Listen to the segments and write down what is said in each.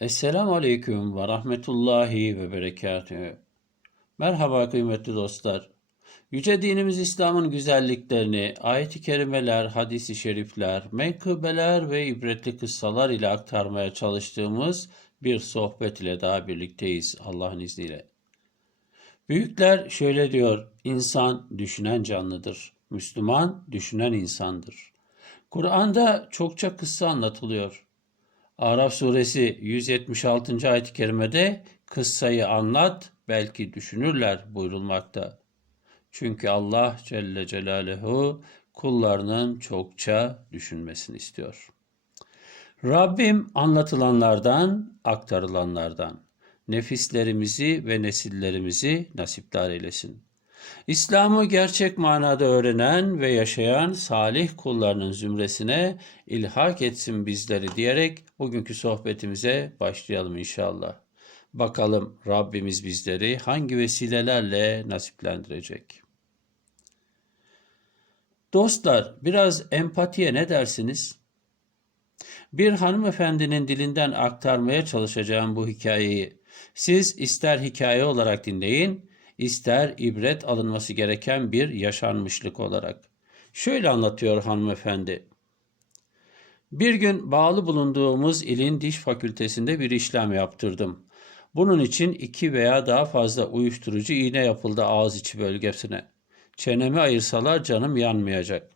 Esselamu Aleyküm ve Rahmetullahi ve Berekatühü. Merhaba kıymetli dostlar. Yüce dinimiz İslam'ın güzelliklerini ayet-i kerimeler, hadis-i şerifler, menkıbeler ve ibretli kıssalar ile aktarmaya çalıştığımız bir sohbet ile daha birlikteyiz Allah'ın izniyle. Büyükler şöyle diyor, insan düşünen canlıdır. Müslüman düşünen insandır. Kur'an'da çokça kıssa anlatılıyor. Araf suresi 176. ayet-i kerimede kıssayı anlat belki düşünürler buyurulmakta. Çünkü Allah Celle Celaluhu kullarının çokça düşünmesini istiyor. Rabbim anlatılanlardan, aktarılanlardan nefislerimizi ve nesillerimizi nasipdar eylesin. İslam'ı gerçek manada öğrenen ve yaşayan salih kullarının zümresine ilhak etsin bizleri diyerek bugünkü sohbetimize başlayalım inşallah. Bakalım Rabbimiz bizleri hangi vesilelerle nasiplendirecek. Dostlar biraz empatiye ne dersiniz? Bir hanımefendinin dilinden aktarmaya çalışacağım bu hikayeyi. Siz ister hikaye olarak dinleyin, ister ibret alınması gereken bir yaşanmışlık olarak. Şöyle anlatıyor hanımefendi. Bir gün bağlı bulunduğumuz ilin diş fakültesinde bir işlem yaptırdım. Bunun için iki veya daha fazla uyuşturucu iğne yapıldı ağız içi bölgesine. Çenemi ayırsalar canım yanmayacak.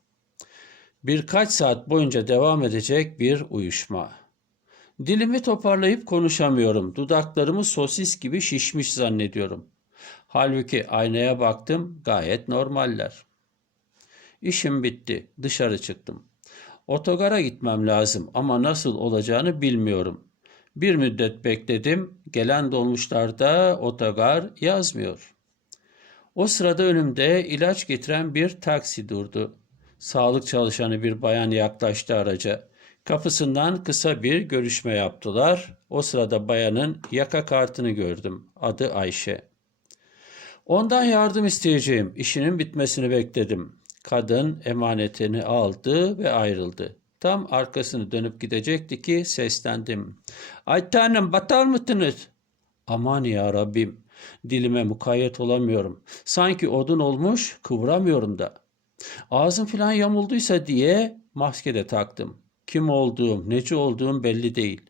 Birkaç saat boyunca devam edecek bir uyuşma. Dilimi toparlayıp konuşamıyorum. Dudaklarımı sosis gibi şişmiş zannediyorum. Halbuki aynaya baktım gayet normaller. İşim bitti. Dışarı çıktım. Otogara gitmem lazım ama nasıl olacağını bilmiyorum. Bir müddet bekledim. Gelen dolmuşlarda otogar yazmıyor. O sırada önümde ilaç getiren bir taksi durdu. Sağlık çalışanı bir bayan yaklaştı araca. Kapısından kısa bir görüşme yaptılar. O sırada bayanın yaka kartını gördüm. Adı Ayşe. Ondan yardım isteyeceğim. İşinin bitmesini bekledim. Kadın emanetini aldı ve ayrıldı. Tam arkasını dönüp gidecekti ki seslendim. Ay tanem batar mısınız? Aman ya Rabbim. Dilime mukayyet olamıyorum. Sanki odun olmuş kıvıramıyorum da. Ağzım filan yamulduysa diye maske de taktım. Kim olduğum, neci olduğum belli değil.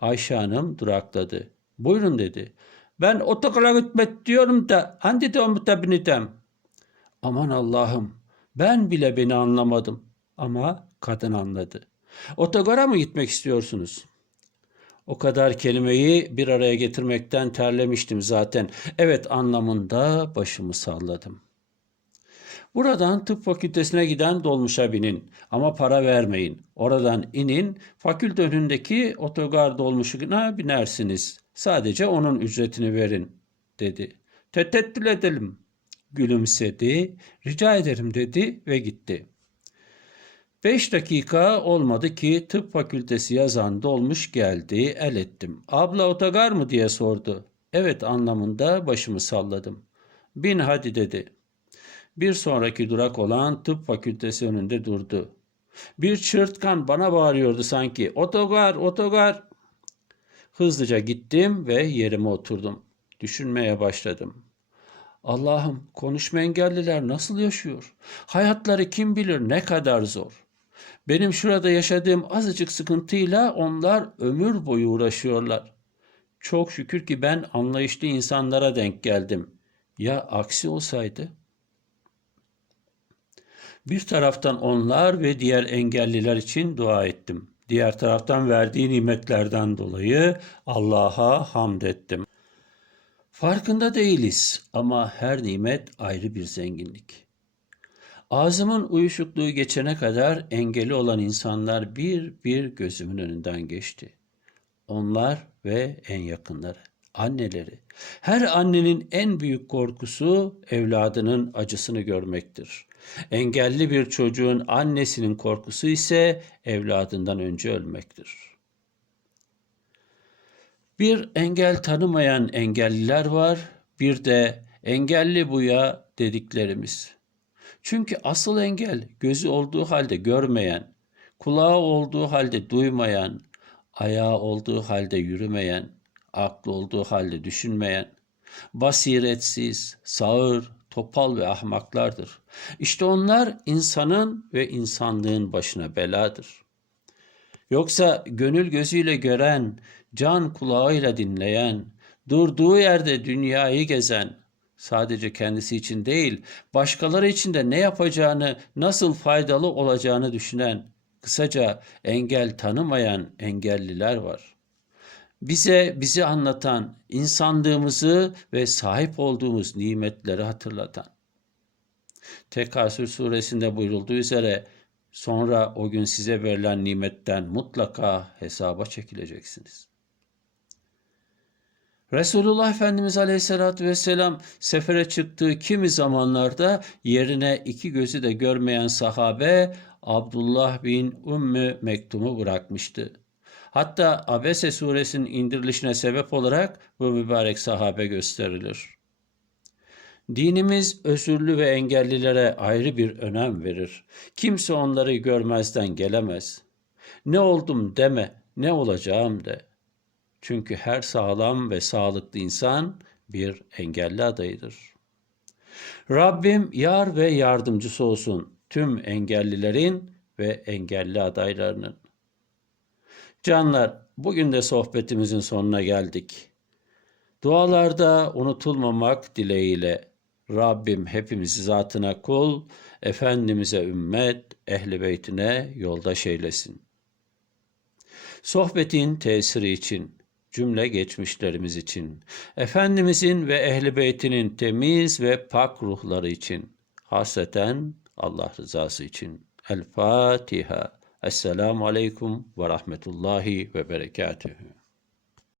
Ayşe Hanım durakladı. Buyurun dedi. Ben otogara gitmek diyorum da hangi de mutabinitem. Aman Allah'ım ben bile beni anlamadım. Ama kadın anladı. Otogara mı gitmek istiyorsunuz? O kadar kelimeyi bir araya getirmekten terlemiştim zaten. Evet anlamında başımı salladım. Buradan tıp fakültesine giden dolmuşa binin ama para vermeyin. Oradan inin, fakülte önündeki otogar dolmuşuna binersiniz. Sadece onun ücretini verin, dedi. Tetettül edelim. Gülümsedi, rica ederim dedi ve gitti. Beş dakika olmadı ki tıp fakültesi yazan dolmuş geldi, el ettim. Abla otogar mı diye sordu. Evet anlamında başımı salladım. Bin hadi dedi. Bir sonraki durak olan tıp fakültesi önünde durdu. Bir çırtkan bana bağırıyordu sanki. Otogar, otogar. Hızlıca gittim ve yerime oturdum. Düşünmeye başladım. Allah'ım konuşma engelliler nasıl yaşıyor? Hayatları kim bilir ne kadar zor. Benim şurada yaşadığım azıcık sıkıntıyla onlar ömür boyu uğraşıyorlar. Çok şükür ki ben anlayışlı insanlara denk geldim. Ya aksi olsaydı? Bir taraftan onlar ve diğer engelliler için dua ettim. Diğer taraftan verdiği nimetlerden dolayı Allah'a hamd ettim. Farkında değiliz ama her nimet ayrı bir zenginlik. Ağzımın uyuşukluğu geçene kadar engeli olan insanlar bir bir gözümün önünden geçti. Onlar ve en yakınları, anneleri. Her annenin en büyük korkusu evladının acısını görmektir. Engelli bir çocuğun annesinin korkusu ise evladından önce ölmektir. Bir engel tanımayan engelliler var, bir de engelli buya dediklerimiz. Çünkü asıl engel gözü olduğu halde görmeyen, kulağı olduğu halde duymayan, ayağı olduğu halde yürümeyen, aklı olduğu halde düşünmeyen, basiretsiz, sağır, topal ve ahmaklardır. İşte onlar insanın ve insanlığın başına beladır. Yoksa gönül gözüyle gören, can kulağıyla dinleyen, durduğu yerde dünyayı gezen, sadece kendisi için değil, başkaları için de ne yapacağını, nasıl faydalı olacağını düşünen, kısaca engel tanımayan engelliler var. Bize bizi anlatan, insanlığımızı ve sahip olduğumuz nimetleri hatırlatan. Tekasür suresinde buyurulduğu üzere sonra o gün size verilen nimetten mutlaka hesaba çekileceksiniz. Resulullah Efendimiz Aleyhisselatü Vesselam sefere çıktığı kimi zamanlarda yerine iki gözü de görmeyen sahabe Abdullah bin Ümmü Mektum'u bırakmıştı. Hatta Abese suresinin indirilişine sebep olarak bu mübarek sahabe gösterilir. Dinimiz özürlü ve engellilere ayrı bir önem verir. Kimse onları görmezden gelemez. Ne oldum deme, ne olacağım de. Çünkü her sağlam ve sağlıklı insan bir engelli adayıdır. Rabbim yar ve yardımcısı olsun tüm engellilerin ve engelli adaylarının. Canlar, bugün de sohbetimizin sonuna geldik. Dualarda unutulmamak dileğiyle Rabbim hepimizi zatına kul, Efendimiz'e ümmet, ehli beytine yoldaş eylesin. Sohbetin tesiri için, cümle geçmişlerimiz için, Efendimizin ve ehli beytinin temiz ve pak ruhları için, hasreten Allah rızası için. El Fatiha. Esselamu Aleyküm ve Rahmetullahi ve Berekatühü.